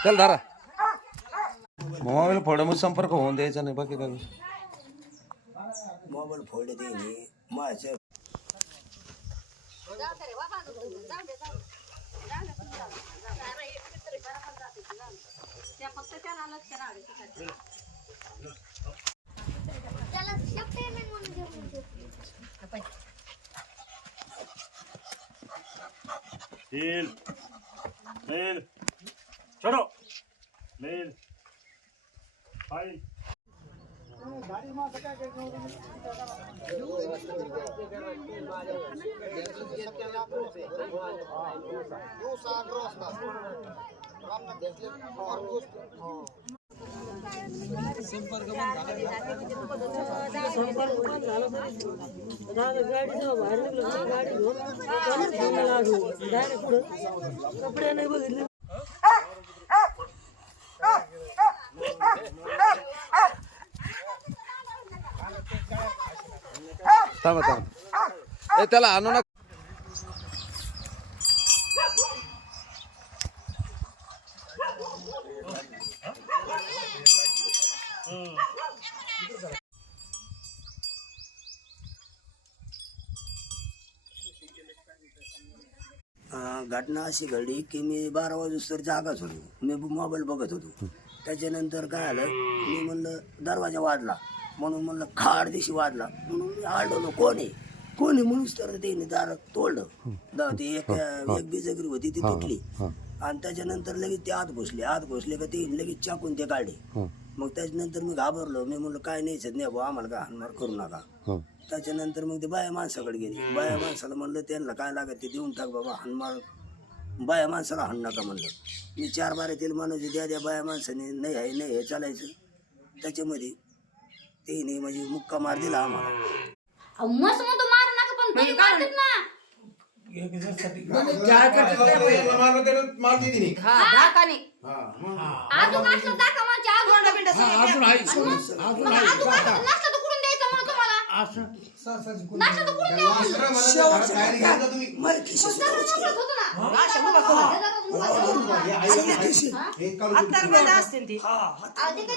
चल धारा मोबाईल फोडा संपर्क होऊन द्यायचा नाही बाकी काय मोबाईल फोड दे माझ्या Neil. Neil. छोड़ो Neil. Hi. गाड़ी त्याला शक्य नाही म्हणून घेऊन ठेवली. नील नील छोड़ो नील फाइल थांबा थांबा त्याला आणू नका घटना अशी घडली की मी बारा वाजूस्तर जागाच होतो. मी मोबाईल बघत होतो. त्याच्यानंतर काय आलं मी म्हणलं दरवाजा वाजला. म्हणून म्हणलं खाड दिशी वाजला. म्हणून मी आढळलो कोण आहे? कोण म्हणूनच तर त्याने दार तोडलं. द- ती एक एक बिजगरी होती ती तुटली. आणि त्याच्यानंतर लगेच ते आत घुसले. आत घुसले का ते लगेच चाकून ते काढले. मग त्याच्यानंतर मी घाबरलो. मी म्हणलं काय न्यायचं नाही बुवा आम्हाला काय हानमार करू नका. त्याच्यानंतर मग ते बाया माणसाकडे गेली. बाया माणसाला म्हणलं त्यांना काय लागत ते देऊन टाक बाबा हानमार. बाया माणसाला हाण नका म्हणलं. मी चार बारा तेल माणूस द्या द्या बाया माणसाने नाही आहे नाही हे चालायचं. त्याच्यामध्ये ते नाही म्हणजे मुक्का मार दिला आम्हाला. मस्त म्हणतो मारू नका पण तुम्ही मारतात ना. अजून असलं दाखवा म्हणजे अजून अजून असलं नसलं तर कुठून द्यायचं म्हणून तुम्हाला? नसलं तर कुठून द्यावं मला खिशी सुद्धा उचकी. होतं ना. सगळ्या खिशी. अहो, ते.